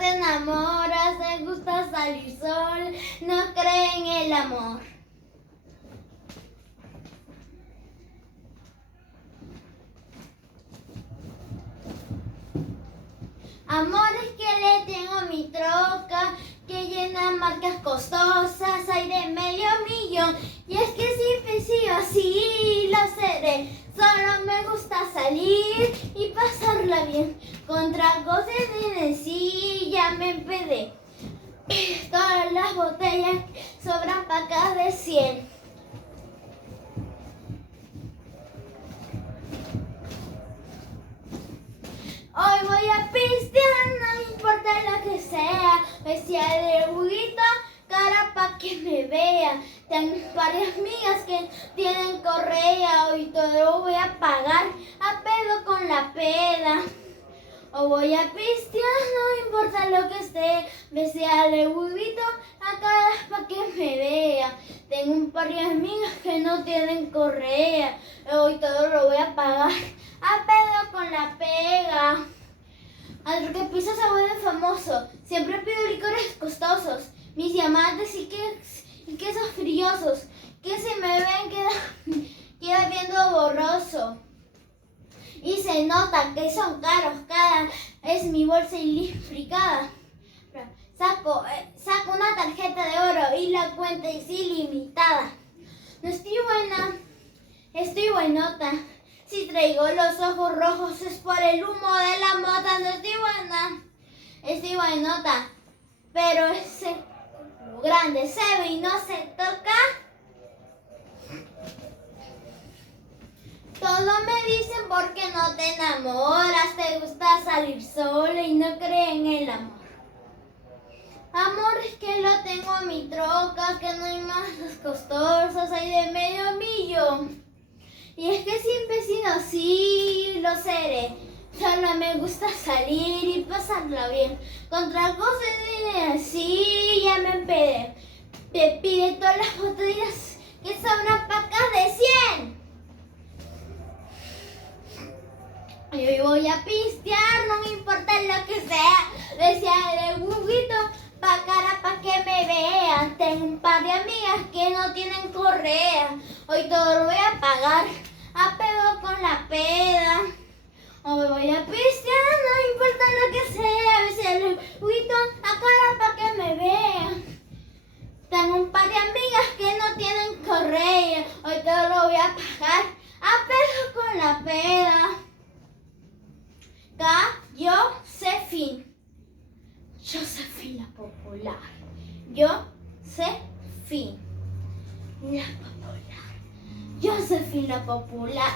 te enamoras, te gusta salir sol, no cree en el amor. Amores que le tengo a mi troca, que llena marcas costosas, hay de medio millón. Y es que siempre he sido así, lo seré. Solo me gusta salir y pasarla bien. Con tragos en el sí, ya me empedé. Todas las botellas sobran pacas de 100. Hoy voy a pistear, no importa lo que sea. Vestida de juguito, cara pa' que me vea. Tengo varias amigas que tienen correa. Hoy todo lo voy a pagar a pedo con la peda. Hoy voy a pistear, no importa lo que esté. Vestida de juguito, a cara pa' que me vea. Tengo un par de amigas que no tienen correa. Hoy todo lo voy a pagar a pedo con la pega. Al que pisa se vuelve famoso. Siempre pido licores costosos. Mis diamantes y quesos furiosos. Que si me ven queda viendo borroso. Y se nota que son caros. Cada es mi bolsa ilimitada. Saco una tarjeta de oro y la cuenta es ilimitada. No estoy buena, estoy buenota. Si traigo los ojos rojos es por el humo de la mota. No estoy buena, estoy buenota. Pero ese grande se ve y no se toca. Todo me dicen porque no te enamoras. Te gusta salir sola y no creen en el amor. Amor, es que lo tengo a mi troca, que no hay más costosos, hay de medio millón. Y es que siempre he sido así, lo seré. Solo me gusta salir y pasarla bien. Contra cosas de así, ya me empedé. Te pide todas las botellas que sobran pacas de 100. Y hoy voy a pistear, no me importa lo que sea. Decía de juguito, pa' cara pa' que me vean. Tengo un par de amigas que no tienen correa. Hoy todo lo voy a pagar a pedo con la peda. Hoy voy a pistear, no importa lo que sea. Decía de juguito, a cara pa' que me vean. Tengo un par de amigas que no tienen correa. Hoy todo lo voy a pagar a pedo con la peda. Josefina la popular. Josefina la popular.